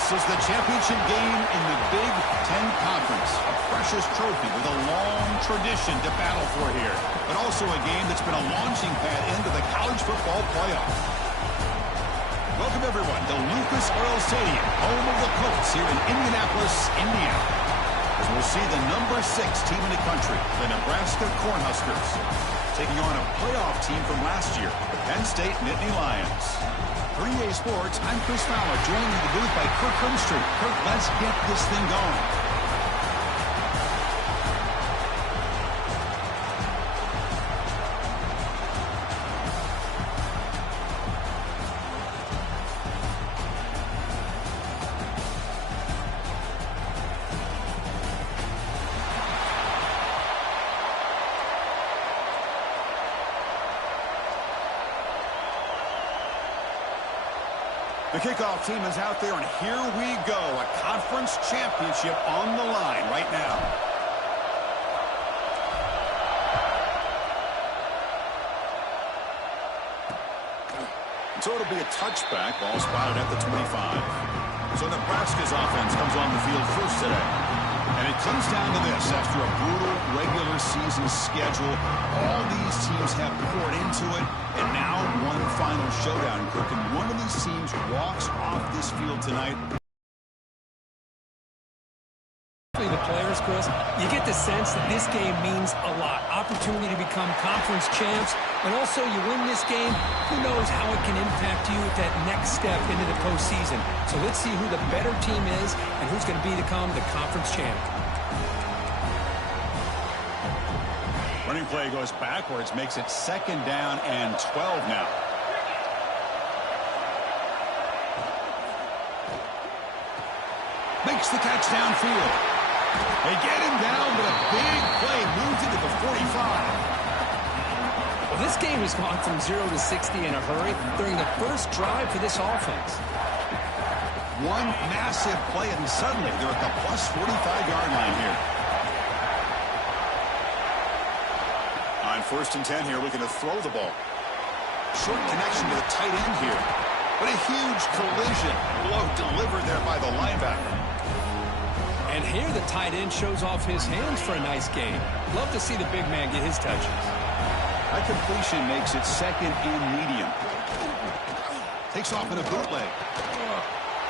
This is the championship game in the Big Ten Conference. A precious trophy with a long tradition to battle for here. But also a game that's been a launching pad into the college football playoff. Welcome, everyone, to Lucas Oil Stadium, home of the Colts here in Indianapolis, Indiana. As we'll see the number 6 team in the country, the Nebraska Cornhuskers, taking on a playoff team from last year, the Penn State Nittany Lions. 3A Sports, I'm Chris Fowler, joined in the booth by Kirk Hermstreet. Kirk, let's get this thing going. The kickoff team is out there, and here we go. A conference championship on the line right now. So it'll be a touchback. Ball spotted at the 25. So Nebraska's offense comes on the field first today. And it comes down to this. After a brutal regular season schedule, all these teams have poured into it, and now one final showdown, Kirk. And one of these teams walks off this field tonight. The players, Chris, you get the sense that this game means a lot. Opportunity to become conference champs, and also you win this game, who knows how it can impact you at that next step into the postseason. So let's see who the better team is and who's going to become the conference champ. Running play goes backwards, makes it 2nd down and 12 now. Makes the catch downfield. They get him down, but a big play moves into the 45. Well, this game has gone from 0 to 60 in a hurry during the first drive for this offense. One massive play, and suddenly they're at the plus 45-yard line here. On 1st and 10 here, looking to throw the ball. Short connection to the tight end here. But a huge collision blow delivered there by the linebacker. And here the tight end shows off his hands for a nice gain. Love to see the big man get his touches. That completion makes it 2nd and medium. Takes off in a bootleg.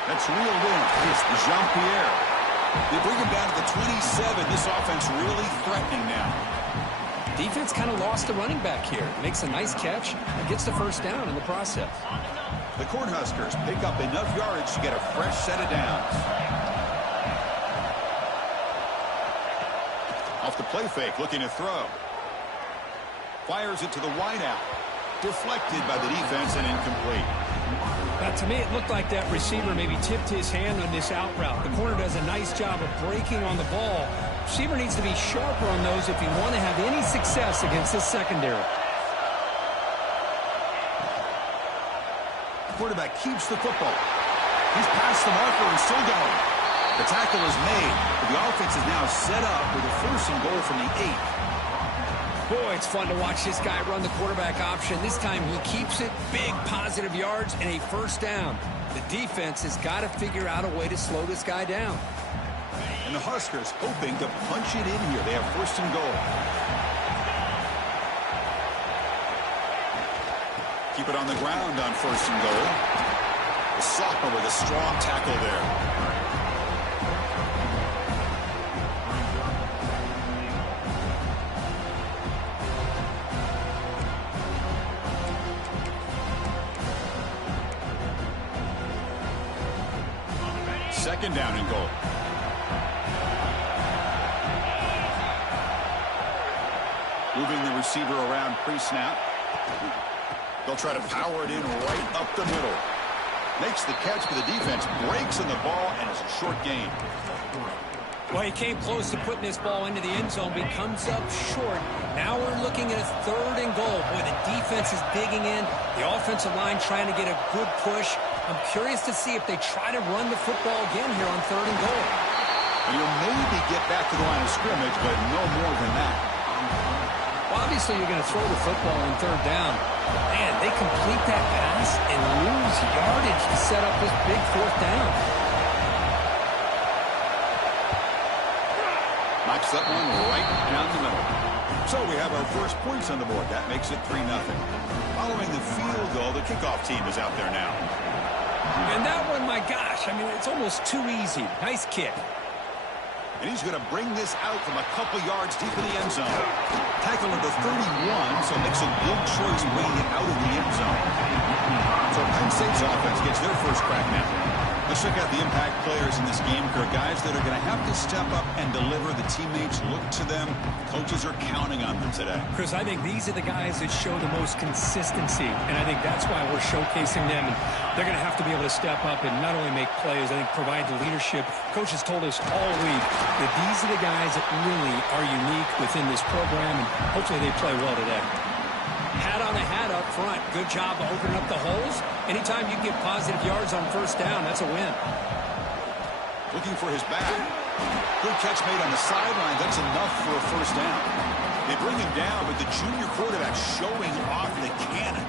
That's reeled in. It's Jean-Pierre. They bring him down to the 27. This offense really threatening now. Defense kind of lost the running back here. Makes a nice catch and gets the 1st down in the process. The Cornhuskers pick up enough yardage to get a fresh set of downs. Off the play fake, looking to throw. Fires it to the wideout. Deflected by the defense and incomplete. Now, to me, it looked like that receiver maybe tipped his hand on this out route. The corner does a nice job of breaking on the ball. Receiver needs to be sharper on those if you want to have any success against this secondary. Quarterback keeps the football. He's past the marker and still going. The tackle is made, but the offense is now set up with a 1st and goal from the 8. Boy, it's fun to watch this guy run the quarterback option. This time he keeps it, big positive yards, and a 1st down. The defense has got to figure out a way to slow this guy down. And the Huskers hoping to punch it in here. They have 1st and goal. Keep it on the ground on 1st and goal. The sophomore with a strong tackle there. Second down and goal. Moving the receiver around pre-snap. They'll try to power it in right up the middle. Makes the catch, but the defense breaks in the ball, and it's a short gain. Well, he came close to putting this ball into the end zone, but he comes up short. Now we're looking at a 3rd and goal. Boy, the defense is digging in. The offensive line trying to get a good push. I'm curious to see if they try to run the football again here on 3rd and goal. And you'll maybe get back to the line of scrimmage, but no more than that. Well, obviously you're going to throw the football on 3rd down. Man, they complete that pass and lose yardage to set up this big 4th down. Knocks that one right down the middle. So we have our first points on the board. That makes it 3-0. Following the field goal, the kickoff team is out there now. And that one, my gosh, I mean, it's almost too easy. Nice kick. And he's going to bring this out from a couple yards deep in the end zone. Tackle number 31, so makes a good choice bringing it out of the end zone. So Penn State's offense gets their first crack now. Let's check out the impact players in this game, Kirk. Guys that are going to have to step up and deliver. The teammates look to them. Coaches are counting on them today. Chris, I think these are the guys that show the most consistency, and I think that's why we're showcasing them. And they're going to have to be able to step up and not only make plays, I think provide the leadership. Coach has told us all week that these are the guys that really are unique within this program, and hopefully they play well today. Hat on a hat up front. Good job of opening up the holes. Anytime you get positive yards on first down, that's a win. Looking for his back. Good catch made on the sideline. That's enough for a first down. They bring him down, but the junior quarterback showing off the cannon.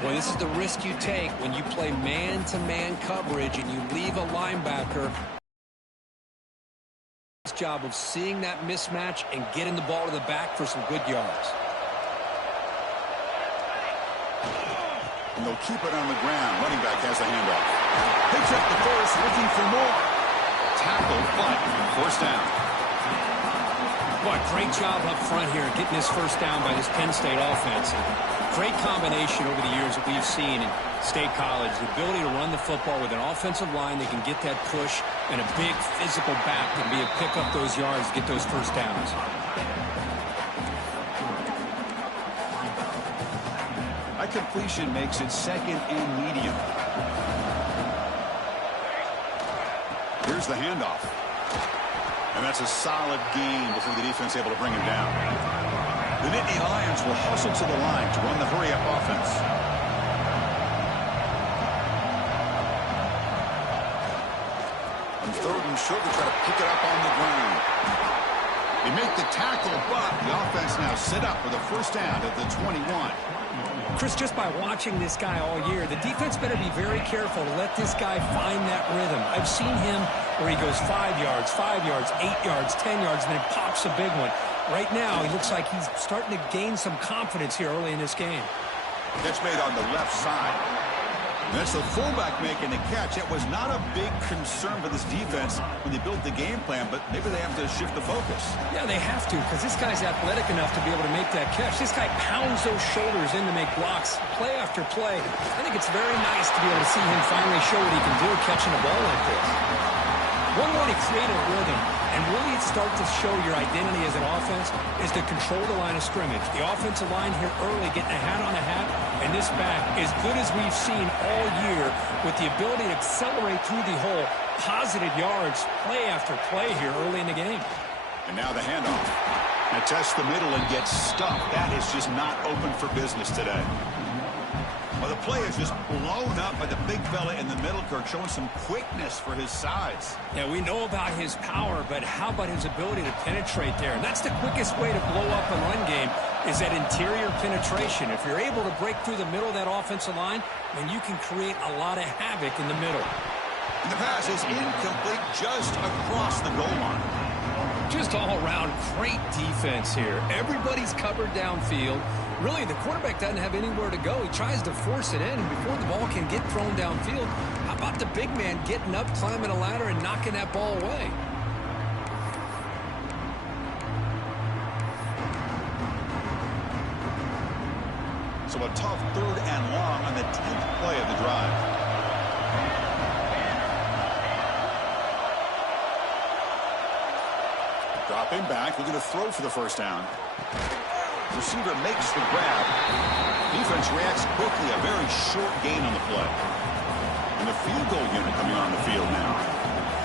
Boy, this is the risk you take when you play man-to-man coverage and you leave a linebacker. Job of seeing that mismatch and getting the ball to the back for some good yards. And they'll keep it on the ground. Running back has the handoff. Picks up the first, looking for more. Tackle, but first down. Boy, great job up front here getting this first down by this Penn State offense. Great combination over the years that we've seen in State College. The ability to run the football with an offensive line that can get that push and a big physical back and be able to pick up those yards to get those first downs. That completion makes it second and medium. Here's the handoff. And that's a solid gain before the defense able to bring him down. The Nittany Lions will hustle to the line to run the hurry-up offense. On third and short, they try to pick it up on the ground. They make the tackle, but the offense now set up for the first down at the 21. Chris, just by watching this guy all year, the defense better be very careful to let this guy find that rhythm. I've seen him where he goes 5 yards, 8 yards, 10 yards, and then pops a big one. Right now, he looks like he's starting to gain some confidence here early in this game. Catch made on the left side. That's the fullback making the catch. It was not a big concern for this defense when they built the game plan, but maybe they have to shift the focus. Yeah, they have to, because this guy's athletic enough to be able to make that catch. This guy pounds those shoulders in to make blocks play after play. I think it's very nice to be able to see him finally show what he can do catching a ball like this. One way to create a rhythm and really start to show your identity as an offense is to control the line of scrimmage. The offensive line here early getting a hat on a hat, and this back as good as we've seen all year with the ability to accelerate through the hole. Positive yards, play after play here early in the game. And now the handoff. Now test the middle and get stuffed. That is just not open for business today. Well, the play is just blown up by the big fella in the middle, Kirk, showing some quickness for his size. Yeah, we know about his power, but how about his ability to penetrate there? And that's the quickest way to blow up a run game is that interior penetration. If you're able to break through the middle of that offensive line, then you can create a lot of havoc in the middle. And the pass is incomplete just across the goal line. Just all around great defense here. Everybody's covered downfield. Really, the quarterback doesn't have anywhere to go. He tries to force it in, and before the ball can get thrown downfield, how about the big man getting up, climbing a ladder, and knocking that ball away? So a tough third and long on the 10th play of the drive. Dropping back, looking to throw for the first down. Receiver makes the grab. Defense reacts quickly. A very short gain on the play. And the field goal unit coming on the field now.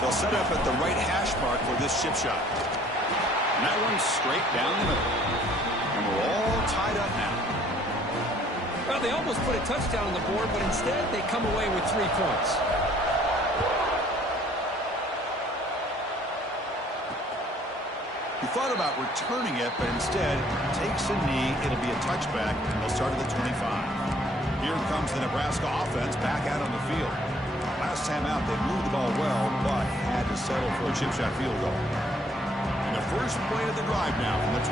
They'll set up at the right hash mark for this chip shot. And that one's straight down the middle. And we're all tied up now. Well, they almost put a touchdown on the board, but instead they come away with 3 points. He thought about returning it, but instead takes a knee. It'll be a touchback. They'll start at the 25. Here comes the Nebraska offense back out on the field. Last time out, they moved the ball well, but had to settle for a chip shot field goal. And the first play of the drive now from the 25.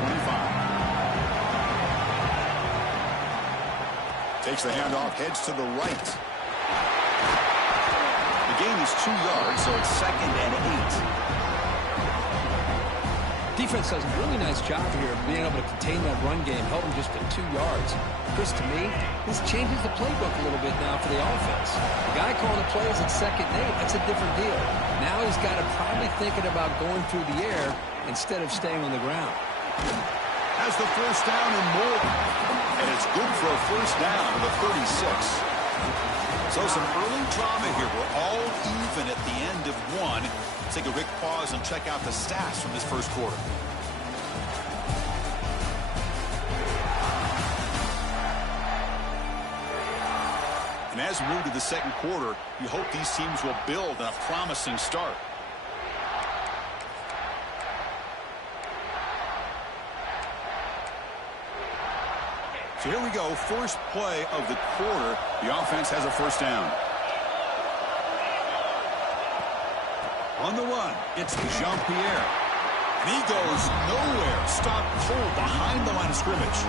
Takes the handoff, heads to the right. The gain is 2 yards, so it's 2nd and 8. Defense does a really nice job here of being able to contain that run game, held them just to 2 yards. Chris, to me, this changes the playbook a little bit now for the offense. The guy calling the plays at 2nd and 8, that's a different deal. Now he's got to probably thinking about going through the air instead of staying on the ground. Has the first down and more. And it's good for a first down to the 36. So some early drama here. We're all even at the end of one. Let's take a quick pause and check out the stats from this first quarter. And as we move to the second quarter, you hope these teams will build on a promising start. So here we go, first play of the quarter. The offense has a first down. On the run, it's Jean-Pierre. And he goes nowhere. Stopped cold behind the line of scrimmage.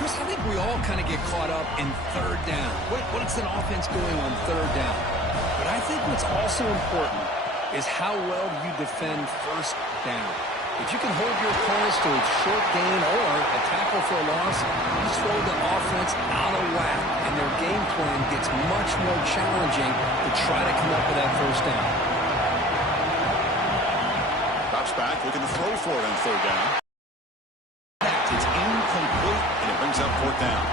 Chris, I think we all kind of get caught up in third down. What's an offense doing on third down? But I think what's also important is how well you defend first down. If you can hold your opponents to a short gain or a tackle for a loss, you throw the offense out of whack, and their game plan gets much more challenging to try to come up with that first down. Drops back, looking to throw for it on third down. It's incomplete, and it brings up fourth down.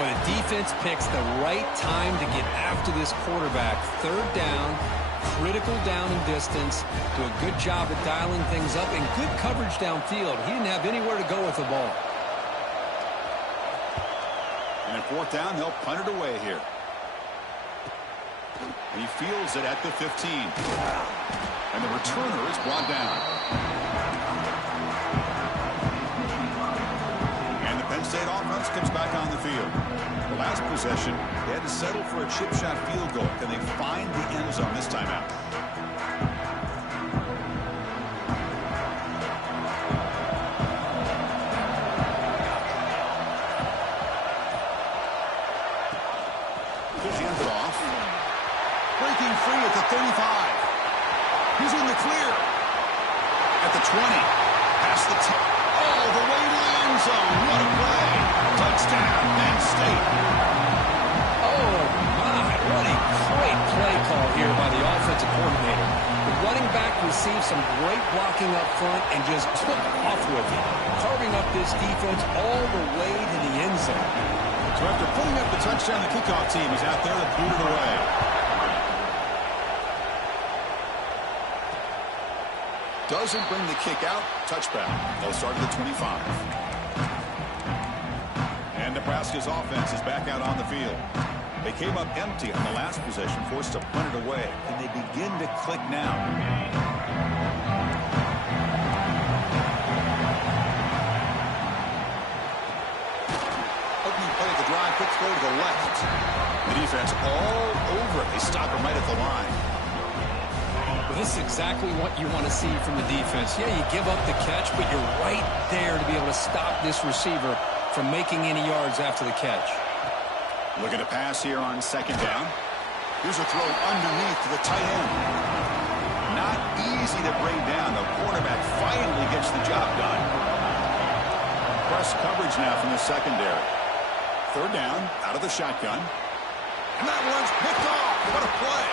Well, the defense picks the right time to get after this quarterback. Third down, critical down and distance, do a good job at dialing things up, and good coverage downfield. He didn't have anywhere to go with the ball. And at fourth down, they'll punt it away here. And he fields it at the 15. And the returner is brought down. And the Penn State offense comes back on the field. The last possession, they had to settle for a chip shot field goal. Can they find the end zone this time out? He'll hand it off. Breaking free at the 35. He's in the clear. At the 20. Past the 10. All the way to the end zone. What a play. Touchdown, Penn State. Oh, my. What a great play call here by the offensive coordinator. The running back received some great blocking up front and just took off with it, carving up this defense all the way to the end zone. So after putting up the touchdown, the kickoff team is out there to boot it away. Doesn't bring the kick out. Touchback. They'll start at the 25. And Nebraska's offense is back out on the field. They came up empty on the last possession, forced to punt it away. Can they begin to click now? Opening play of the drive, quick throw to the left. The defense all over it. They stop him right at the line. Well, this is exactly what you want to see from the defense. Yeah, you give up the catch, but you're right there to be able to stop this receiver from making any yards after the catch. Looking to pass here on second down. Here's a throw underneath to the tight end. Not easy to bring down. The cornerback finally gets the job done. Press coverage now from the secondary. Third down, out of the shotgun. And that one's picked off. What a play.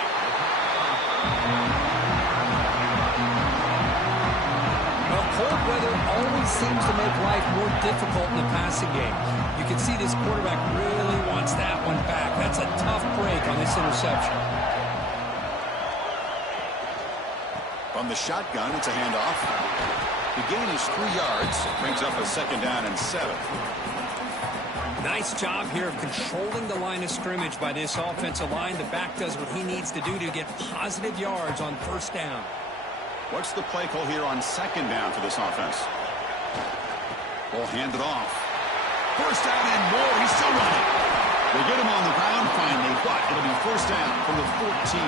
Well, cold weather always seems to make life more difficult in the passing game. You can see this quarterback really wants that one back. That's a tough break on this interception. From the shotgun, it's a handoff. The gain is 3 yards. Brings up a second down and 7. Nice job here of controlling the line of scrimmage by this offensive line. The back does what he needs to do to get positive yards on first down. What's the play call here on second down for this offense? Ball handed off. First down and more. He's still running. They get him on the ground finally, but it'll be first down from the 14.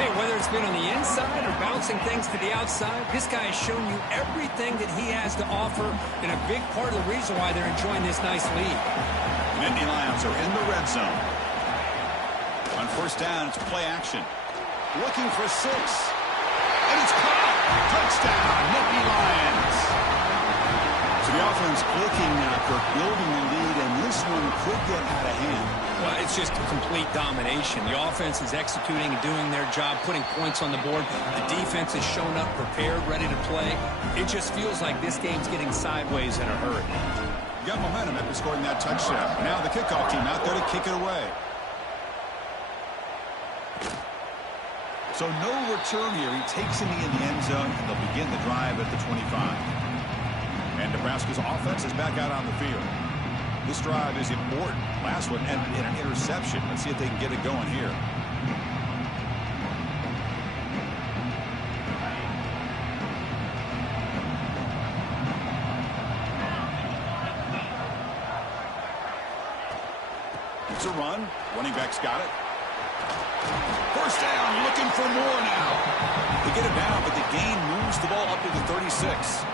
Hey, whether it's been on the inside or bouncing things to the outside, this guy has shown you everything that he has to offer, and a big part of the reason why they're enjoying this nice lead. Nittany Lions are in the red zone. On first down, it's play action. Looking for 6. And it's caught. Touchdown, Nittany Lions. So the offense clicking now, Kirk, building the lead, and this one could get out of hand. Well, it's just a complete domination. The offense is executing and doing their job, putting points on the board. The defense has shown up prepared, ready to play. It just feels like this game's getting sideways in a hurry. Got momentum after scoring that touchdown. Now the kickoff team out there to kick it away. So no return here. He takes a knee in the end zone, and they'll begin the drive at the 25. And Nebraska's offense is back out on the field. This drive is important. Last one ended in an interception. Let's see if they can get it going here. It's a run. Running back's got it. First down, looking for more now. They get it down, but the gain moves the ball up to the 36.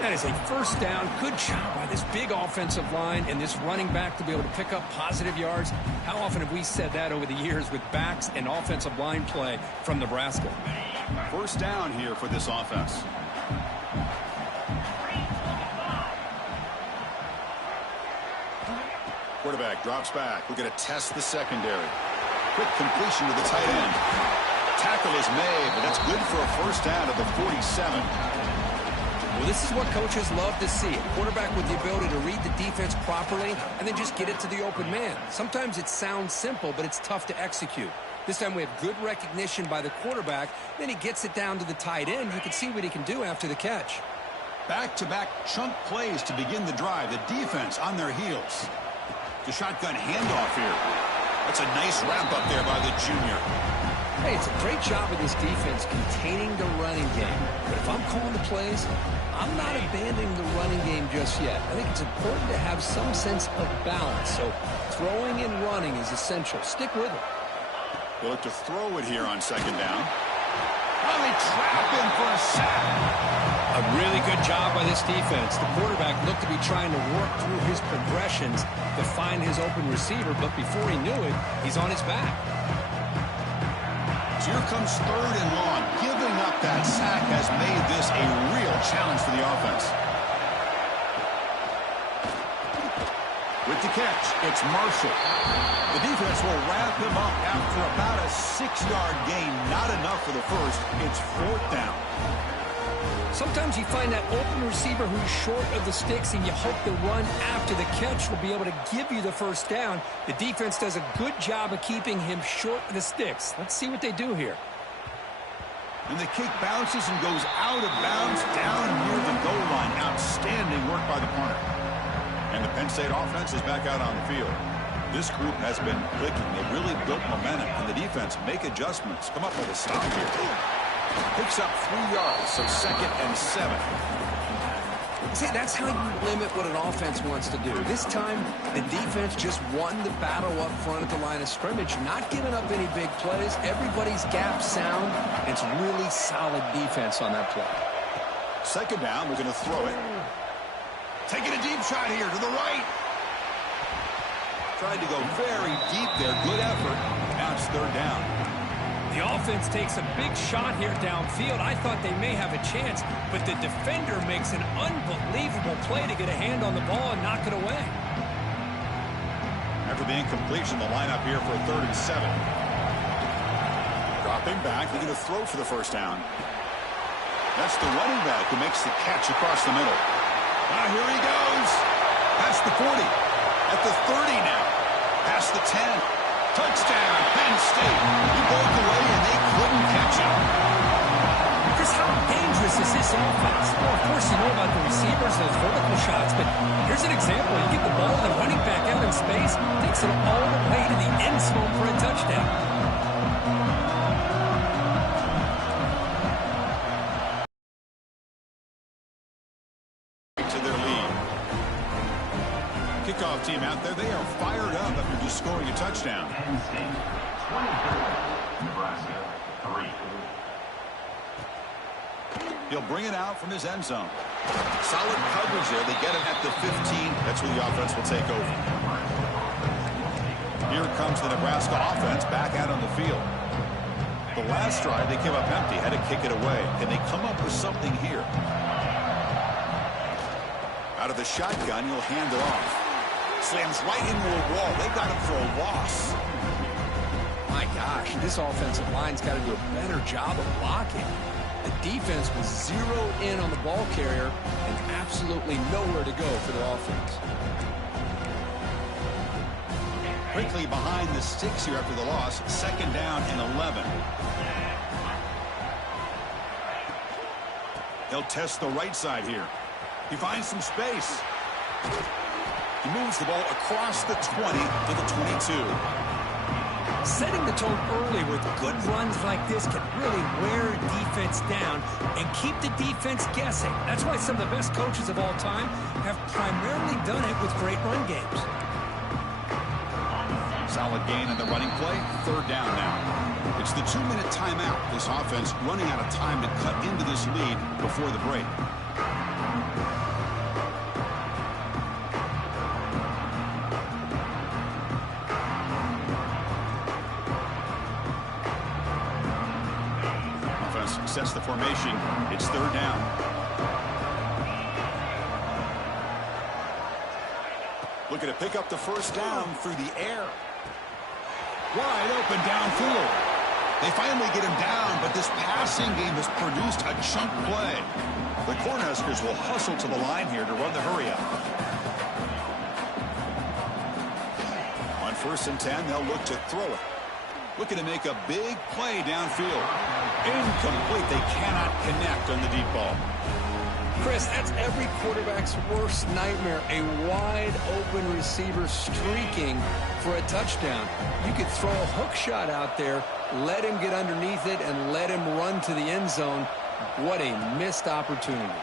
That is a first down. Good job by this big offensive line and this running back to be able to pick up positive yards. How often have we said that over the years with backs and offensive line play from Nebraska? First down here for this offense. Quarterback drops back. We're going to test the secondary. Quick completion to the tight end. Tackle is made, but that's good for a first down at the 47. Well, this is what coaches love to see. A quarterback with the ability to read the defense properly and then just get it to the open man. Sometimes it sounds simple, but it's tough to execute. This time we have good recognition by the quarterback. Then he gets it down to the tight end. You can see what he can do after the catch. Back-to-back chunk plays to begin the drive. The defense on their heels. The shotgun handoff here. That's a nice wrap up there by the junior. Hey, it's a great job of this defense containing the running game. But if I'm calling the plays, I'm not abandoning the running game just yet. I think it's important to have some sense of balance. So throwing and running is essential. Stick with it. They look to throw it here on second down. Oh, they trap him for a sack. A really good job by this defense. The quarterback looked to be trying to work through his progressions to find his open receiver, but before he knew it, he's on his back. So here comes third and long. Giving up that sack has made this a real challenge for the offense. With the catch, it's Marshall. The defense will wrap him up after about a 6-yard gain. Not enough for the first. It's fourth down. Sometimes you find that open receiver who's short of the sticks, and you hope the run after the catch will be able to give you the first down. The defense does a good job of keeping him short of the sticks. Let's see what they do here. And the kick bounces and goes out of bounds down near the goal line. Outstanding work by the punter. And the Penn State offense is back out on the field. This group has been clicking. They really built momentum, and the defense make adjustments. Come up with a stop here. Picks up 3 yards, so 2nd and 7. See, that's how you limit what an offense wants to do. This time, the defense just won the battle up front at the line of scrimmage, not giving up any big plays. Everybody's gap sound. It's really solid defense on that play. Second down, we're going to throw it. Taking a deep shot here to the right. Tried to go very deep there. Good effort. Now it's third down. The offense takes a big shot here downfield. I thought they may have a chance, but the defender makes an unbelievable play to get a hand on the ball and knock it away. After the incompletion, the lineup here for a 3rd and 7. Dropping back, they're going to throw for the first down. That's the running back who makes the catch across the middle. Now here he goes. Past the 40. At the 30 now. Past the 10. Touchdown, Penn State. He broke away, and they couldn't catch him. Chris, how dangerous is this offense? Well, of course, you know about the receivers, those vertical shots, but here's an example. You get the ball to the running back out in space, takes it all the way to the end zone for a touchdown. To their lead. Kickoff team out there, they are fired up after just scoring a touchdown. Nebraska, 3. He'll bring it out from his end zone. Solid coverage there. They get him at the 15. That's where the offense will take over. Here comes the Nebraska offense back out on the field. The last drive, they came up empty, had to kick it away. Can they come up with something here? Out of the shotgun, he'll hand it off. Slams right into a wall. They got him for a loss. My gosh, this offensive line's got to do a better job of blocking. The defense was zeroed in on the ball carrier and absolutely nowhere to go for their offense. Quickly behind the sticks here after the loss. 2nd down and 11. They'll test the right side here. He finds some space. He moves the ball across the 20 to the 22. Setting the tone early with good runs like this can really wear a defense down and keep the defense guessing. That's why some of the best coaches of all time have primarily done it with great run games. Solid gain in the running play. 3rd down now. It's the 2-minute timeout. This offense running out of time to cut into this lead before the break. Sets the formation. It's 3rd down. Looking to pick up the 1st down through the air. Wide open downfield. They finally get him down, but this passing game has produced a chunk play. The Cornhuskers will hustle to the line here to run the hurry-up. On 1st and 10, they'll look to throw it. Looking to make a big play downfield. Incomplete. They cannot connect on the deep ball. Chris, that's every quarterback's worst nightmare. A wide open receiver streaking for a touchdown. You could throw a hook shot out there, let him get underneath it, and let him run to the end zone. What a missed opportunity.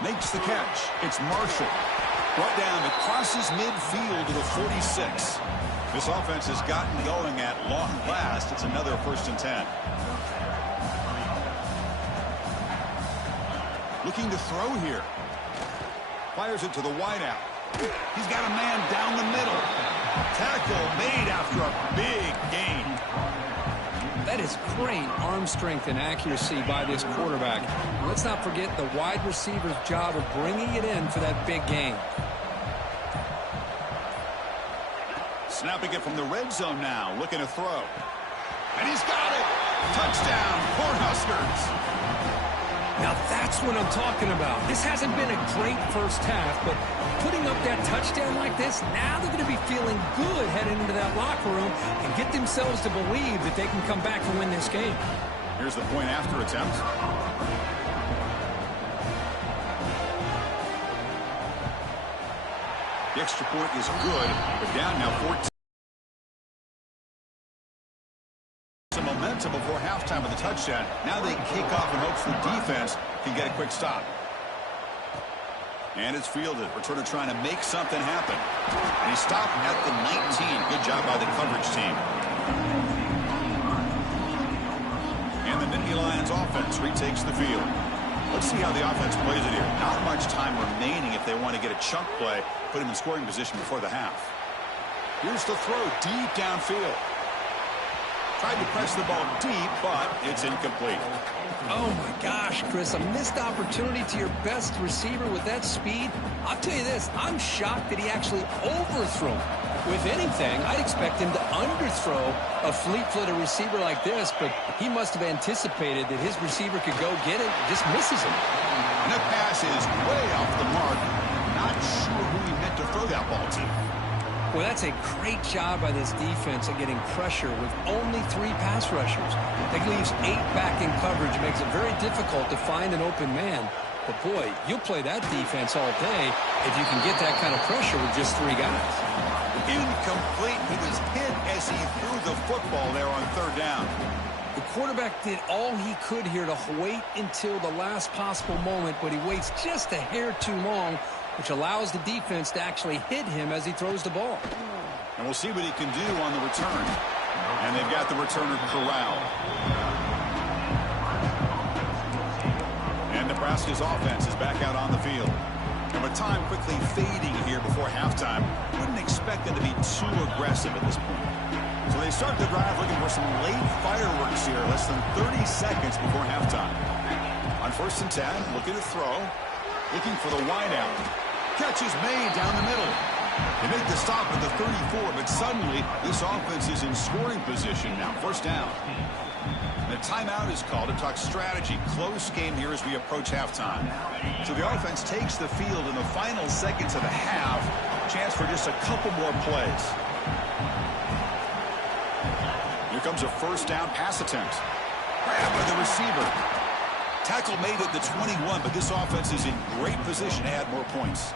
Makes the catch. It's Marshall. Brought down, it crosses midfield to the 46. This offense has gotten going at long last. It's another 1st and 10. Looking to throw here. Fires it to the wideout. He's got a man down the middle. Tackle made after a big gain. That is great arm strength and accuracy by this quarterback. Let's not forget the wide receiver's job of bringing it in for that big gain. Snapping it from the red zone now, looking to throw. And he's got it! Touchdown, Cornhuskers! Now that's what I'm talking about. This hasn't been a great first half, but putting up that touchdown like this, now they're going to be feeling good heading into that locker room and get themselves to believe that they can come back and win this game. Here's the point after attempt. The extra point is good, but down now 14. Some momentum before halftime with the touchdown. Now they kick off in hopes the defense can get a quick stop. And it's fielded. Returner trying to make something happen. And he stopped at the 19. Good job by the coverage team. And the Nittany Lions offense retakes the field. Let's see how the offense plays it here. Not much time remaining if they want to get a chunk play, put him in scoring position before the half. Here's the throw deep downfield. Tried to press the ball deep, but it's incomplete. Oh, my gosh, Chris, a missed opportunity to your best receiver with that speed. I'll tell you this, I'm shocked that he actually overthrew. With anything, I'd expect him to underthrow a fleet-footed receiver like this, but he must have anticipated that his receiver could go get it, just misses him. And the pass is way off the mark. Not sure who he meant to throw that ball to. Well, that's a great job by this defense at getting pressure with only 3 pass rushers. That leaves 8 back in coverage, makes it very difficult to find an open man. But, boy, you'll play that defense all day if you can get that kind of pressure with just 3 guys. Incomplete. He was hit as he threw the football there on 3rd down. The quarterback did all he could here to wait until the last possible moment, but he waits just a hair too long, which allows the defense to actually hit him as he throws the ball. And we'll see what he can do on the return. And they've got the returner corralled. And Nebraska's offense is back out on the field. And with time quickly fading here before halftime, wouldn't expect them to be too aggressive at this point. So they start the drive looking for some late fireworks here, less than 30 seconds before halftime. On 1st and 10, looking to throw. Looking for the wide out. Catch is made down the middle. They make the stop at the 34, but suddenly this offense is in scoring position now. 1st down. The timeout is called to talk strategy. Close game here as we approach halftime. So the offense takes the field in the final seconds of the half. Chance for just a couple more plays. Here comes a 1st down pass attempt. Grab by the receiver. Tackle made at the 21, but this offense is in great position to add more points.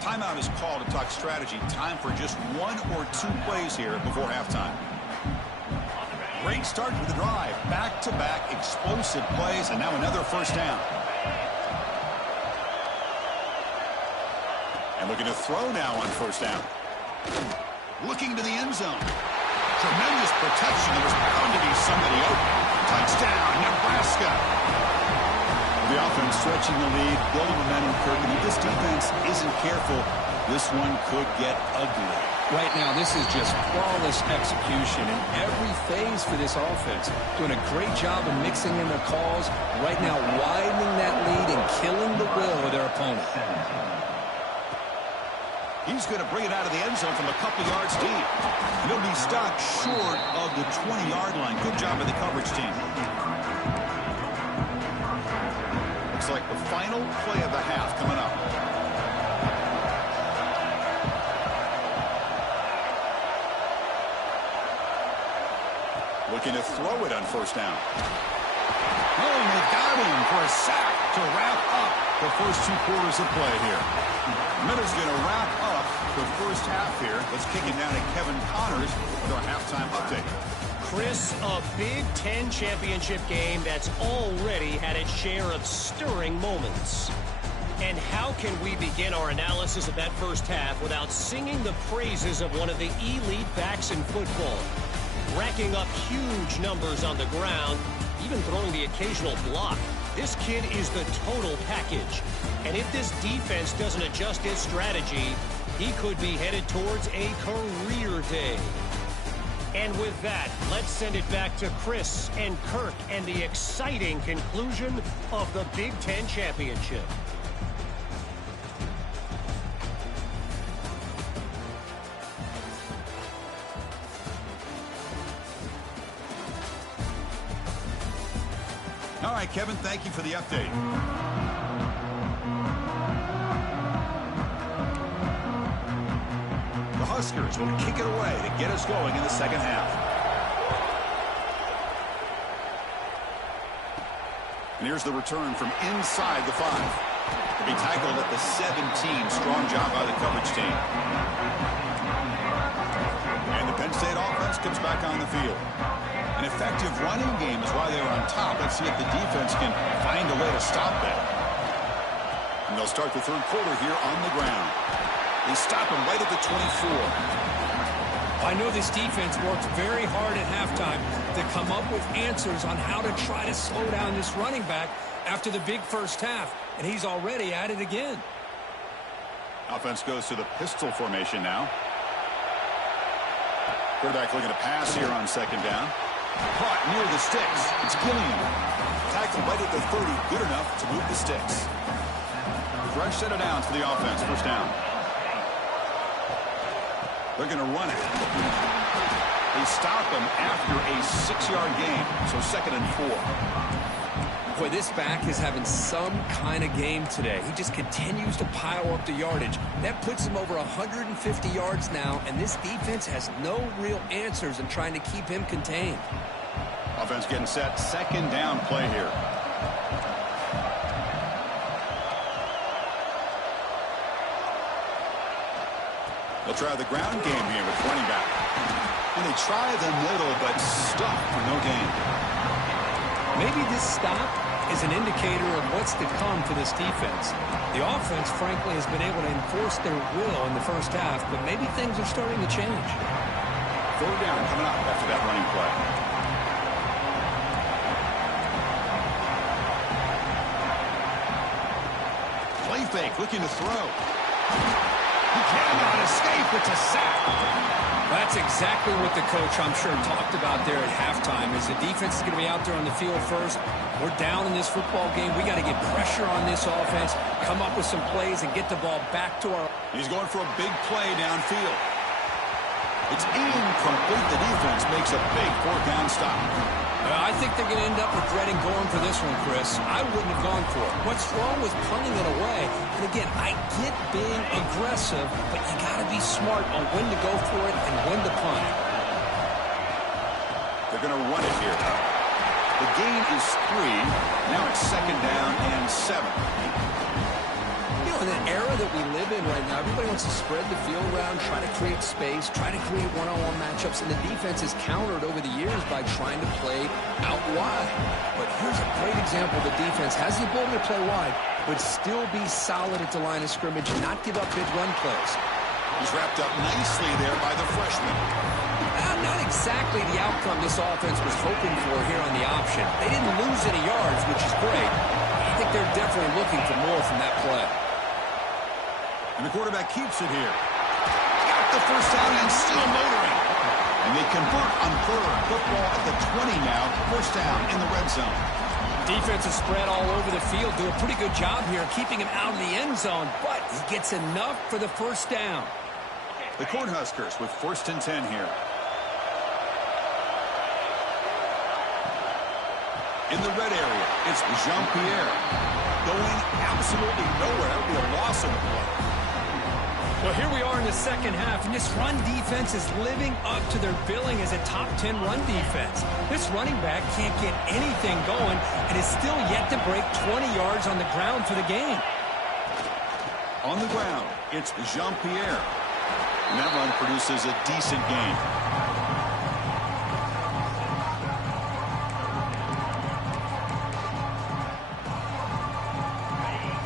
Timeout is called to talk strategy. Time for just 1 or 2 plays here before halftime. Great start to the drive. Back-to-back explosive plays, and now another 1st down. And looking to throw now on 1st down. Looking to the end zone. Tremendous protection. There was bound to be somebody open. Touchdown, Nebraska. The offense stretching the lead, building momentum, Kirk. And if this defense isn't careful, this one could get ugly. Right now, this is just flawless execution in every phase for this offense. Doing a great job of mixing in their calls. Right now, widening that lead and killing the will of their opponent. He's going to bring it out of the end zone from a couple yards deep. And he'll be stopped short of the 20-yard line. Good job by the coverage team. Looks like the final play of the half coming up. Looking to throw it on 1st down. Oh, and they've got him for a sack to wrap up the first 2 quarters of play here. Minutes going to wrap up the 1st half here. Let's kick it down to Kevin Connors with our halftime update. Chris, a Big Ten championship game that's already had its share of stirring moments. And how can we begin our analysis of that 1st half without singing the praises of one of the elite backs in football? Racking up huge numbers on the ground, even throwing the occasional block. This kid is the total package. And if this defense doesn't adjust its strategy, he could be headed towards a career day. And with that, let's send it back to Chris and Kirk and the exciting conclusion of the Big Ten championship. All right, Kevin, thank you for the update. The Huskers will kick it away to get us going in the 2nd half. And here's the return from inside the 5. To be tackled at the 17. Strong job by the coverage team. And the Penn State offense comes back on the field. An effective running game is why they're on top. Let's see if the defense can find a way to stop that. And they'll start the 3rd quarter here on the ground. They stop him right at the 24. I know this defense worked very hard at halftime to come up with answers on how to try to slow down this running back after the big 1st half, and he's already at it again. Offense goes to the pistol formation now. Quarterback looking to pass here on 2nd down. Caught near the sticks. It's Gilliam. Tackled right at the 30. Good enough to move the sticks. Fresh set of downs for the offense. 1st down. They're going to run it. They stop him after a 6-yard gain. So 2nd and 4. Boy, this back is having some kind of game today. He just continues to pile up the yardage. That puts him over 150 yards now, and this defense has no real answers in trying to keep him contained. Offense getting set. 2nd down play here. They'll try the ground game here with running back. And they try the middle, but stuck for no gain. Maybe this stop is an indicator of what's to come for this defense. The offense, frankly, has been able to enforce their will in the first half, but maybe things are starting to change. Third down coming up after that running play. Play fake, looking to throw. He cannot escape. It's a sack. That's exactly what the coach, I'm sure, talked about there at halftime, is the defense is going to be out there on the field first. We're down in this football game. We got to get pressure on this offense, come up with some plays, and get the ball back to our... He's going for a big play downfield. It's incomplete. The defense makes a big fourth down stop. I think they're going to end up regretting going for this one, Chris. I wouldn't have gone for it. What's wrong with punting it away? And again, I get being aggressive, but you got to be smart on when to go for it and when to punt. They're going to run it here. The gain is 3. Now it's second down and 7. You know, in the era that we live in right now, everybody wants to spread the field around, try to create space, try to create one-on-one matchups, and the defense has countered over the years by trying to play out wide. But here's a great example. The defense has the ability to play wide, but still be solid at the line of scrimmage and not give up big run plays. He's wrapped up nicely there by the freshman. Not exactly the outcome this offense was hoping for here on the option. They didn't lose any yards, which is great. I think they're definitely looking for more from that play. And the quarterback keeps it here. Got the first down and still motoring. And they convert on third. Football at the 20 now. First down in the red zone. Defense is spread all over the field. Do a pretty good job here keeping him out of the end zone, but he gets enough for the first down. The Cornhuskers with first and 10 here. In the red area, it's Jean-Pierre. Going absolutely nowhere. It'll be a loss of the play. Well, here we are in the second half, and this run defense is living up to their billing as a top 10 run defense. This running back can't get anything going and is still yet to break 20 yards on the ground for the game. On the ground, it's Jean-Pierre. And that run produces a decent gain.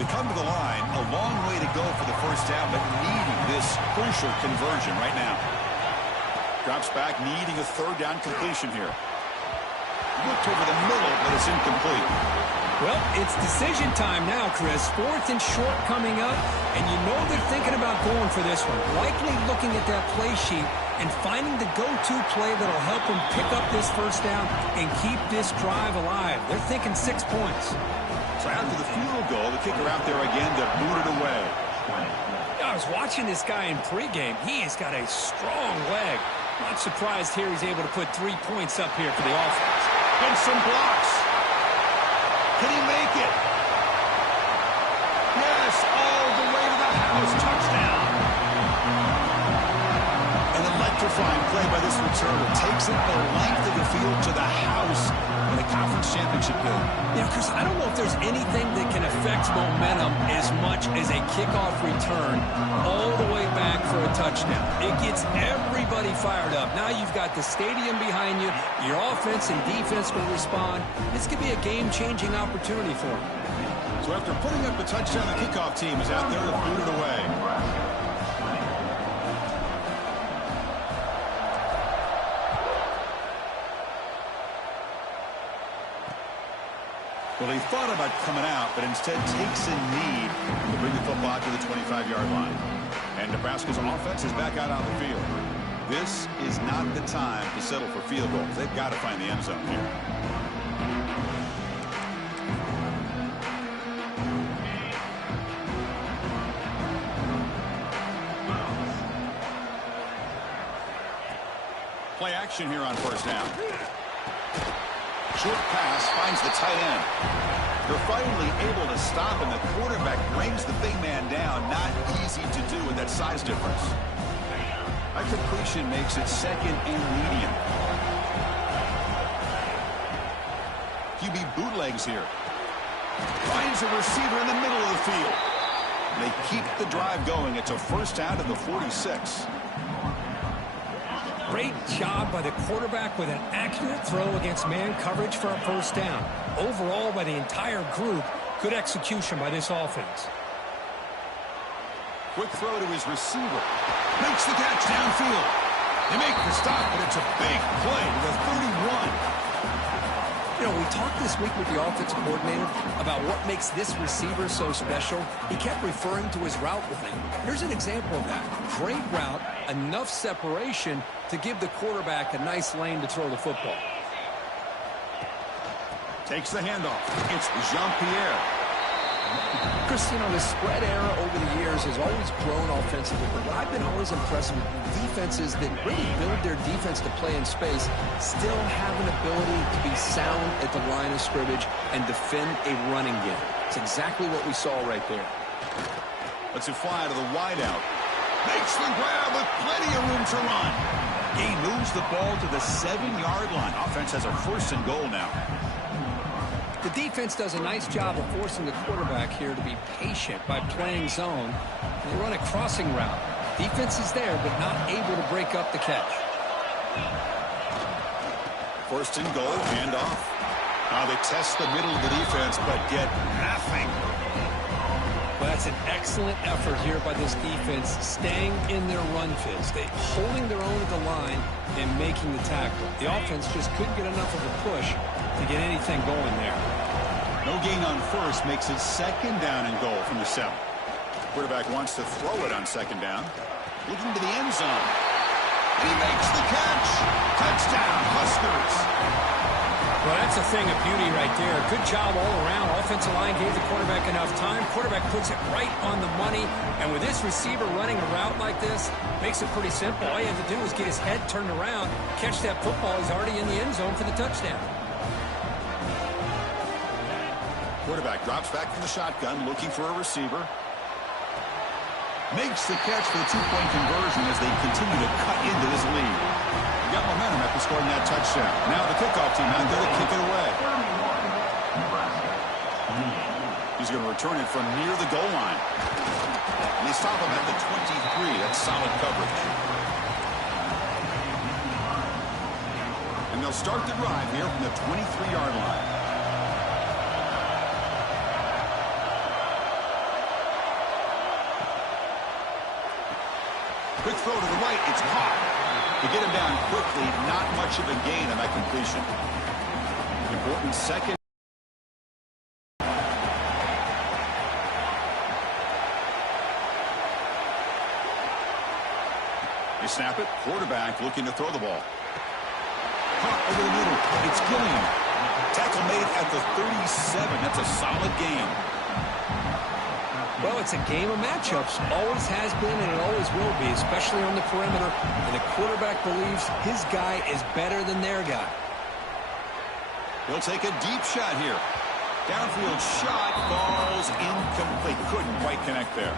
They come to the line, a long way to go for the first down, but needing this crucial conversion right now. Drops back, needing a third down completion here. Looked over the middle, but it's incomplete. Well, it's decision time now, Chris. Fourth and short coming up, and you know they're thinking about going for this one. Likely looking at that play sheet and finding the go-to play that'll help them pick up this first down and keep this drive alive. They're thinking 6 points. So after the field goal, the kicker out there again to boot it away. I was watching this guy in pregame. He has got a strong leg. Not surprised here he's able to put 3 points up here for the offense. And some blocks. Can he make it? Yes, all the way to the house. Touchdown. An electrifying play by this returner. Takes it the length of the field to the house in the conference championship game. Yeah, Chris, I don't know if there's anything that can affect momentum as much as a kickoff return all the way back for a touchdown. It gets everybody fired up. Now you've got the stadium behind you. Your offense and defense will respond. This could be a game-changing opportunity for them. So after putting up a touchdown, the kickoff team is out there to boot it away. Well, he thought about coming out, but instead takes a knee to bring the football to the 25-yard line. And Nebraska's offense is back out on the field. This is not the time to settle for field goals. They've got to find the end zone here. Play action here on first down. Short pass finds the tight end. They're finally able to stop, and the quarterback brings the big man down. Not easy to do with that size difference. That completion makes it second and medium. QB bootlegs here. Finds a receiver in the middle of the field. They keep the drive going. It's a first down to the 46. Great job by the quarterback with an accurate throw against man coverage for a first down. Overall, by the entire group, good execution by this offense. Quick throw to his receiver. Makes the catch downfield. They make the stop, but it's a big play to the 31. You know, we talked this week with the offensive coordinator about what makes this receiver so special. He kept referring to his route running. Here's an example of that. Great route, enough separation to give the quarterback a nice lane to throw the football. Takes the handoff. It's Jean-Pierre. Chris, you know, the spread era over the years has always grown offensively, but what I've been always impressed with defenses that really build their defense to play in space still have an ability to be sound at the line of scrimmage and defend a running game. It's exactly what we saw right there. Lets it fly to the wideout. Makes the grab with plenty of room to run. He moves the ball to the 7-yard line. Offense has a 1st and goal now. The defense does a nice job of forcing the quarterback here to be patient by playing zone. They run a crossing route. Defense is there, but not able to break up the catch. 1st and goal, handoff. Now they test the middle of the defense, but get nothing. Well, that's an excellent effort here by this defense, staying in their run phase. They holding their own at the line and making the tackle. The offense just couldn't get enough of a push to get anything going there. No gain on 1st makes it 2nd down and goal from the 7. Quarterback wants to throw it on 2nd down. Looking to the end zone. And he makes the catch. Touchdown, Huskers. Well, that's a thing of beauty right there. Good job all around. Offensive line gave the quarterback enough time. Quarterback puts it right on the money. And with this receiver running a route like this, makes it pretty simple. All you have to do is get his head turned around, catch that football. He's already in the end zone for the touchdown. Quarterback drops back from the shotgun, looking for a receiver. Makes the catch for the 2-point conversion as they continue to cut into this lead. Got momentum after scoring that touchdown. Now the kickoff team out there to kick it away. He's going to return it from near the goal line. And they stop him at the 23. That's solid coverage. And they'll start the drive here from the 23-yard line. Quick throw to the right. It's caught. To get him down quickly, not much of a gain on that completion. Important 2nd. They snap it. Quarterback looking to throw the ball. Caught over the middle. It's Gilliam. Tackle made at the 37. That's a solid gain. Well, it's a game of matchups. Always has been and it always will be, especially on the perimeter. And the quarterback believes his guy is better than their guy. He'll take a deep shot here. Downfield shot falls incomplete. Couldn't quite connect there.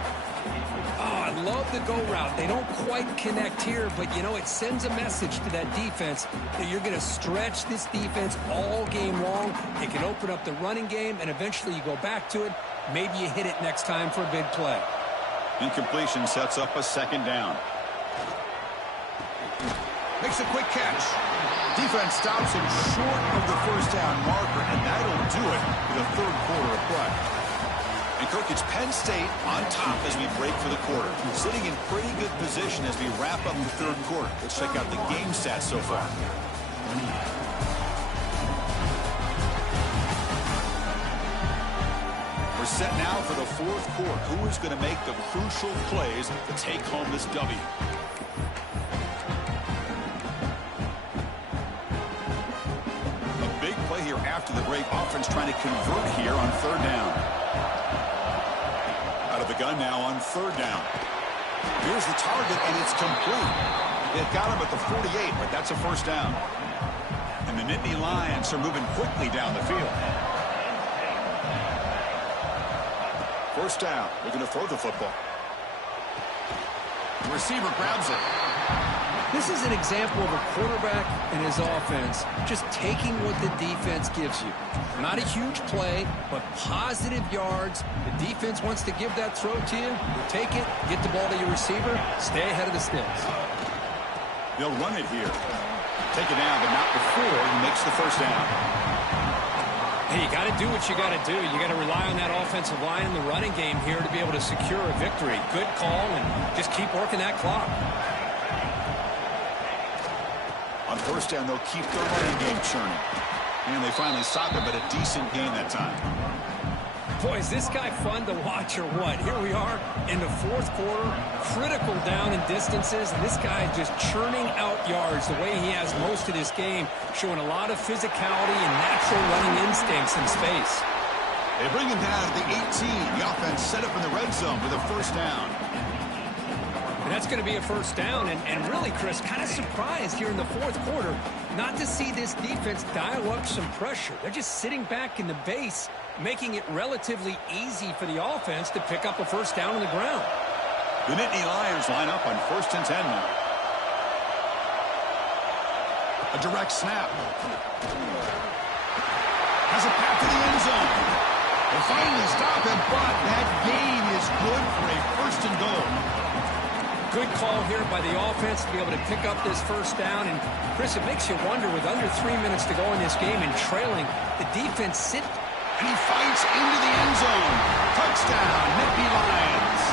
Oh, I love the go route. They don't quite connect here, but, you know, it sends a message to that defense that you're going to stretch this defense all game long. It can open up the running game, and eventually you go back to it. Maybe you hit it next time for a big play. Incompletion sets up a 2nd down. Makes a quick catch. Defense stops him short of the 1st down marker, and that'll do it for the 3rd quarter of play. And, Kirk, it's Penn State on top as we break for the quarter. Sitting in pretty good position as we wrap up the 3rd quarter. Let's check out the game stats so far. We're set now for the 4th quarter. Who is going to make the crucial plays to take home this W? A big play here after the break. Offense trying to convert here on 3rd down. Out of the gun now on 3rd down. Here's the target, and it's complete. It got him at the 48, but that's a 1st down. And the Nittany Lions are moving quickly down the field. 1st down. They're going to throw the football. The receiver grabs it. This is an example of a quarterback and his offense just taking what the defense gives you. Not a huge play, but positive yards. The defense wants to give that throw to you. You take it, get the ball to your receiver, stay ahead of the sticks. They'll run it here. Take it down, but not before he makes the first down. Hey, you got to do what you got to do. You got to rely on that offensive line in the running game here to be able to secure a victory. Good call, and just keep working that clock. On first down, they'll keep their running game churning. And they finally stop it, but a decent gain that time. Boy, is this guy fun to watch or what? Here we are in the fourth quarter, critical down in distances, and this guy is just churning out yards the way he has most of this game, showing a lot of physicality and natural running instincts in space. They bring him down at the 18. The offense set up in the red zone with a first down. And that's going to be a first down, and really, Chris, kind of surprised here in the fourth quarter not to see this defense dial up some pressure. They're just sitting back in the base, making it relatively easy for the offense to pick up a first down on the ground. The Nittany Lions line up on 1st and 10 now. A direct snap. Has a path to the end zone. They finally stop him, but that gain is good for a 1st and goal. Good call here by the offense to be able to pick up this first down. And, Chris, it makes you wonder, with under 3 minutes to go in this game and trailing, the defense sit. And he fights into the end zone. Touchdown, Nittany Lions.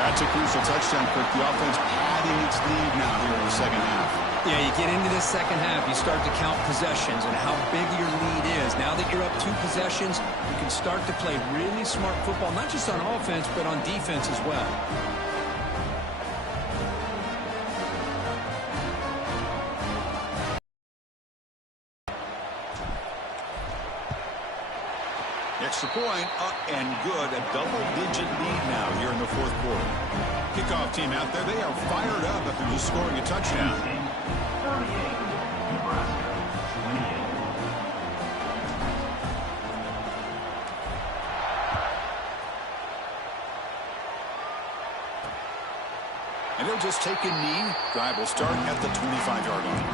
That's a crucial touchdown, Kirk. The offense padding its lead now here in the second half. Yeah, you get into this second half, you start to count possessions and how big your lead is. Now that you're up 2 possessions, you can start to play really smart football, not just on offense, but on defense as well. Extra point, up and good. A double-digit lead now here in the fourth quarter. Kickoff team out there, they are fired up after just scoring a touchdown. 38, Nebraska, 28. And they'll just take a knee. Drive will start at the 25-yard line.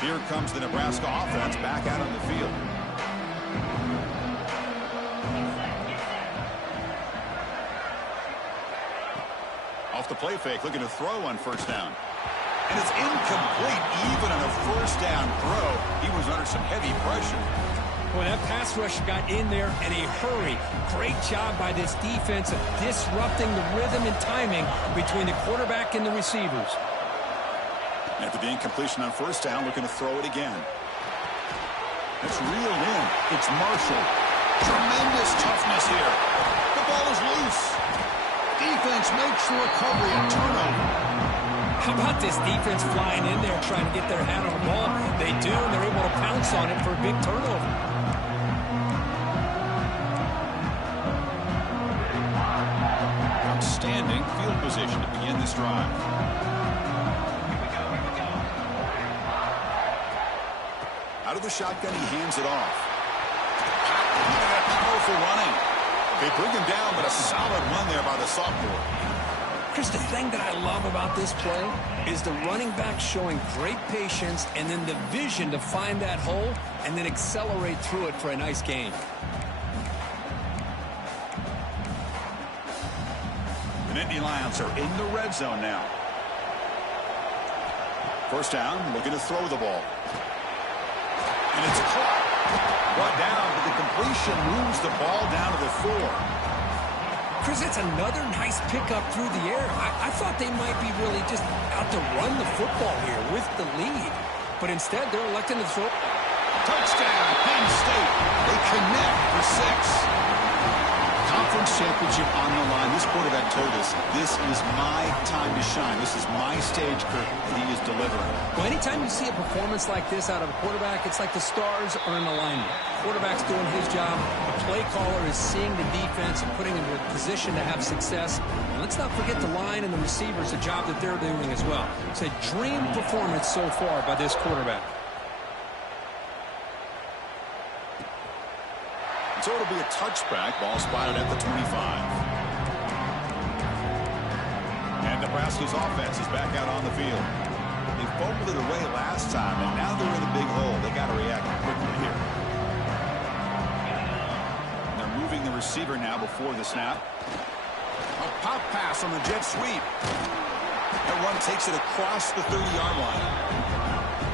Here comes the Nebraska offense back out on the field. Off the play fake, looking to throw on first down. And it's incomplete, even on a first down throw. He was under some heavy pressure. Boy, that pass rush got in there in a hurry. Great job by this defense of disrupting the rhythm and timing between the quarterback and the receivers. After the incompletion on first down, looking to throw it again. That's reeled in. It's Marshall. Tremendous toughness here. The ball is loose. Defense makes the recovery and turnover. How about this defense flying in there trying to get their hand on the ball? They do, and they're able to pounce on it for a big turnover. Outstanding field position to begin this drive. Out of the shotgun, he hands it off. Powerful running. They bring him down, but a solid run there by the sophomore. Chris, the thing that I love about this play is the running back showing great patience and then the vision to find that hole and then accelerate through it for a nice gain. The Nittany Lions are in the red zone now. First down, looking to throw the ball. And it's caught. Brought down, but the completion moves the ball down to the 4. Chris, it's another nice pickup through the air. I thought they might be really just out to run the football here with the lead. But instead, they're electing to throw. Touchdown, Penn State. They connect for 6. Conference championship on the line. This quarterback told us, this is my time to shine. This is my stage, Kirk, and he is delivering. Well, anytime you see a performance like this out of a quarterback, it's like the stars are in alignment. Quarterback's doing his job. The play caller is seeing the defense and putting him in a position to have success. And let's not forget the line and the receivers, the job that they're doing as well. It's a dream performance so far by this quarterback. So it'll be a touchback. Ball spotted at the 25. And Nebraska's offense is back out on the field. They fumbled it away last time, and now they're in a big hole. They got to react quickly here. And they're moving the receiver now before the snap. A pop pass on the jet sweep. That run takes it across the 30-yard line.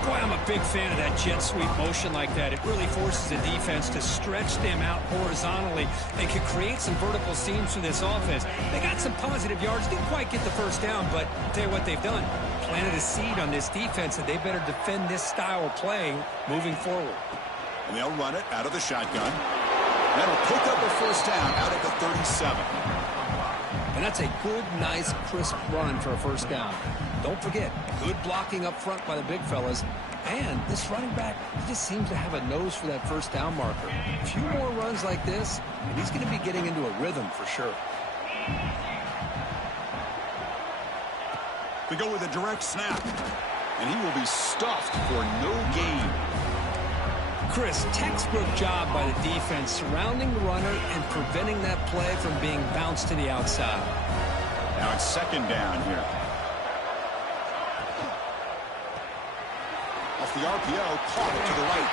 Boy, I'm a big fan of that jet sweep motion like that. It really forces the defense to stretch them out horizontally and can create some vertical seams for this offense. They got some positive yards, didn't quite get the first down, but I'll tell you what they've done. Planted a seed on this defense, and they better defend this style of play moving forward. And they'll run it out of the shotgun. That'll pick up a first down out at the 37. And that's a good, nice, crisp run for a first down. Don't forget, good blocking up front by the big fellas. And this running back, he just seems to have a nose for that first down marker. A few more runs like this, and he's going to be getting into a rhythm for sure. We go with a direct snap. And he will be stuffed for no gain. Chris, textbook job by the defense surrounding the runner and preventing that play from being bounced to the outside. Now it's second down here. Off the RPO, caught to the right.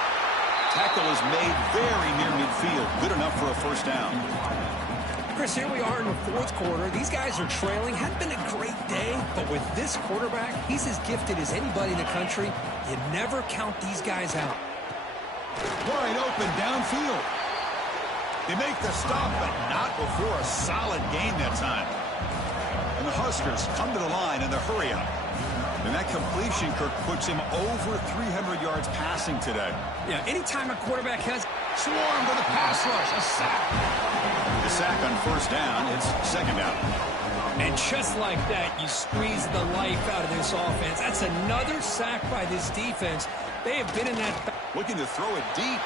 Tackle is made very near midfield. Good enough for a first down. Chris, here we are in the fourth quarter. These guys are trailing. Hadn't been a great day, but with this quarterback, he's as gifted as anybody in the country. You never count these guys out. Wide open downfield. They make the stop, but not before a solid gain that time. And the Huskers come to the line in the hurry up. And that completion, Kirk, puts him over 300 yards passing today. Yeah, anytime a quarterback has swarmed with a pass rush, a sack. The sack on first down, it's second down. And just like that, you squeeze the life out of this offense. That's another sack by this defense. They have been in that. Looking to throw it deep.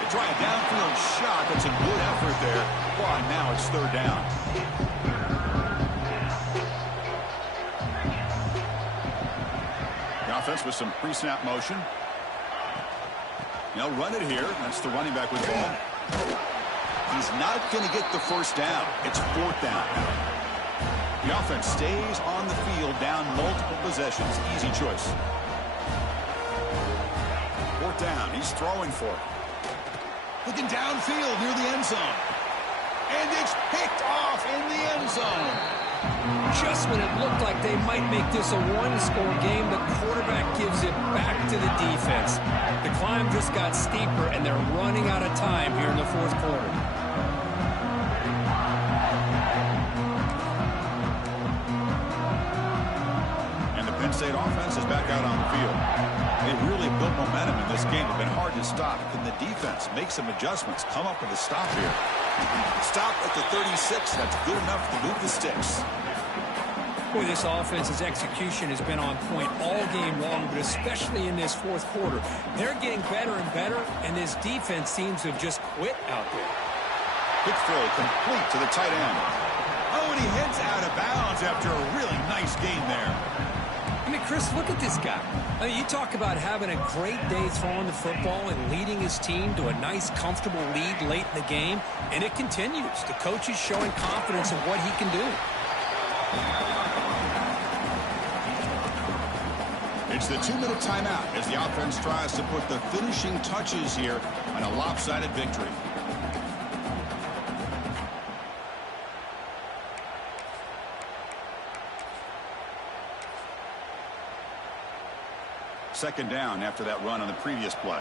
They try a downfield shot. That's a good effort there. Well, now it's third down. The offense with some pre-snap motion. They'll run it here. That's the running back with the ball. He's not going to get the first down. It's fourth down. The offense stays on the field down multiple possessions. Easy choice. Fourth down. He's throwing for it. Looking downfield near the end zone. And it's picked off in the end zone. Just when it looked like they might make this a one-score game, the quarterback gives it back to the defense. The climb just got steeper, and they're running out of time here in the fourth quarter. And the Penn State offense is back out on the field. They really built momentum in this game. It's been hard to stop. Can the defense make some adjustments? Come up with a stop here. Stop at the 36. That's good enough to move the sticks. Boy, this offense's execution has been on point all game long, but especially in this fourth quarter. They're getting better and better, and this defense seems to have just quit out there. Quick throw complete to the tight end. Oh, and he heads out of bounds after a really nice gain there. I mean, Chris, look at this guy. I mean, you talk about having a great day throwing the football and leading his team to a nice, comfortable lead late in the game, and it continues. The coach is showing confidence in what he can do. It's the 2-minute timeout as the offense tries to put the finishing touches here on a lopsided victory. Second down after that run on the previous play.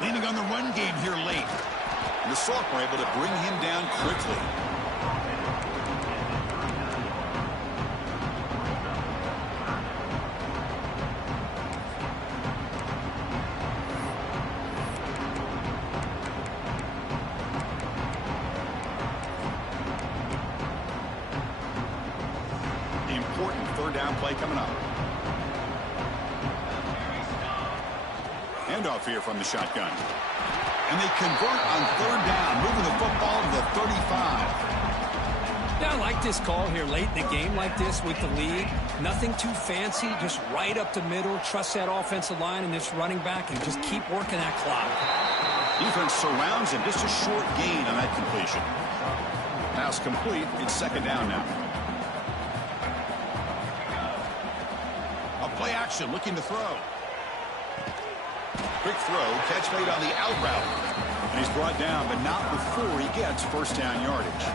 Leaning on the run game here late. And the Salk were able to bring him down quickly. Play coming up. Handoff here from the shotgun. And they convert on third down, moving the football to the 35. Yeah, I like this call here late in the game like this with the lead. Nothing too fancy, just right up the middle. Trust that offensive line and this running back and just keep working that clock. Defense surrounds him. Just a short gain on that completion. Pass complete. It's second down now. Play action, looking to throw. Quick throw, catch made on the out route. And he's brought down, but not before he gets first down yardage.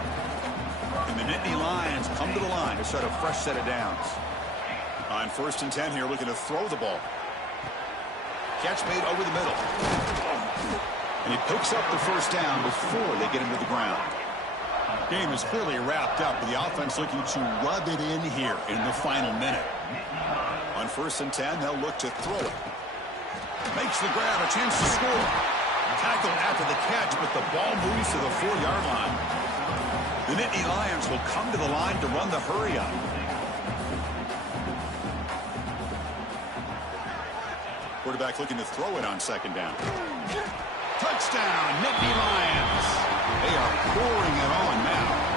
the Nittany Lions come to the line to start a fresh set of downs. On 1st and 10 here, looking to throw the ball. Catch made over the middle. And he picks up the first down before they get him to the ground. Game is clearly wrapped up with the offense looking to rub it in here in the final minute. On 1st and 10, they'll look to throw it. Makes the grab, a chance to score. Tackled after the catch, but the ball moves to the 4-yard line. The Nittany Lions will come to the line to run the hurry-up. Quarterback looking to throw it on 2nd down. Touchdown, Nittany Lions. They are pouring it on now.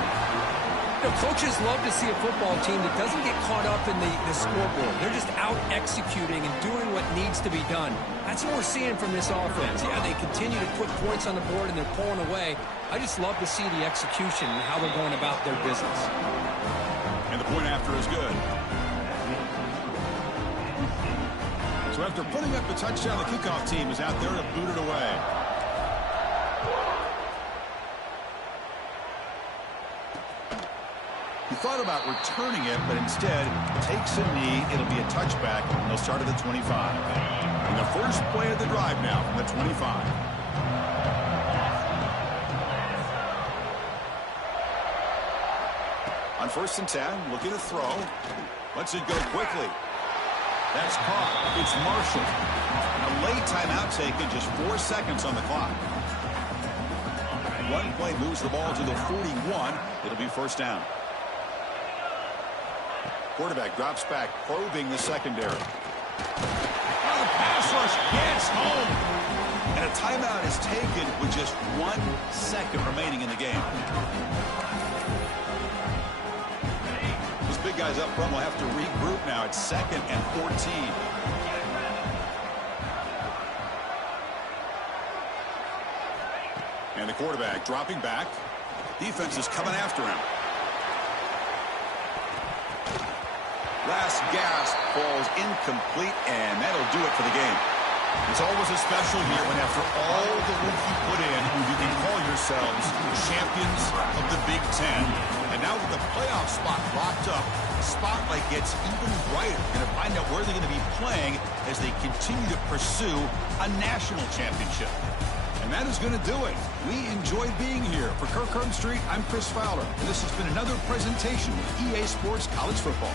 You know, coaches love to see a football team that doesn't get caught up in the scoreboard. They're just out executing and doing what needs to be done. That's what we're seeing from this offense. Yeah, they continue to put points on the board and they're pulling away. I just love to see the execution and how they're going about their business. And the point after is good. So after putting up the touchdown, the kickoff team is out there to boot it away. He thought about returning it, but instead takes a knee. It'll be a touchback, and they'll start at the 25. And the first play of the drive now from the 25. On 1st and 10, looking to throw. Lets it go quickly. That's caught. It's Marshall. A late timeout taken, just 4 seconds on the clock. One play moves the ball to the 41. It'll be 1st down. Quarterback drops back, probing the secondary. Now the pass rush gets home. And a timeout is taken with just 1 second remaining in the game. These big guys up front will have to regroup now. It's 2nd and 14. And the quarterback dropping back. Defense is coming after him. Last gasp falls incomplete, and that'll do it for the game. It's always a special year when after all the work you put in, you can call yourselves champions of the Big Ten. And now with the playoff spot locked up, the spotlight gets even brighter. You're going to find out where they're going to be playing as they continue to pursue a national championship. And that is going to do it. We enjoyed being here. For Kirk Street, I'm Chris Fowler, and this has been another presentation of EA Sports College Football.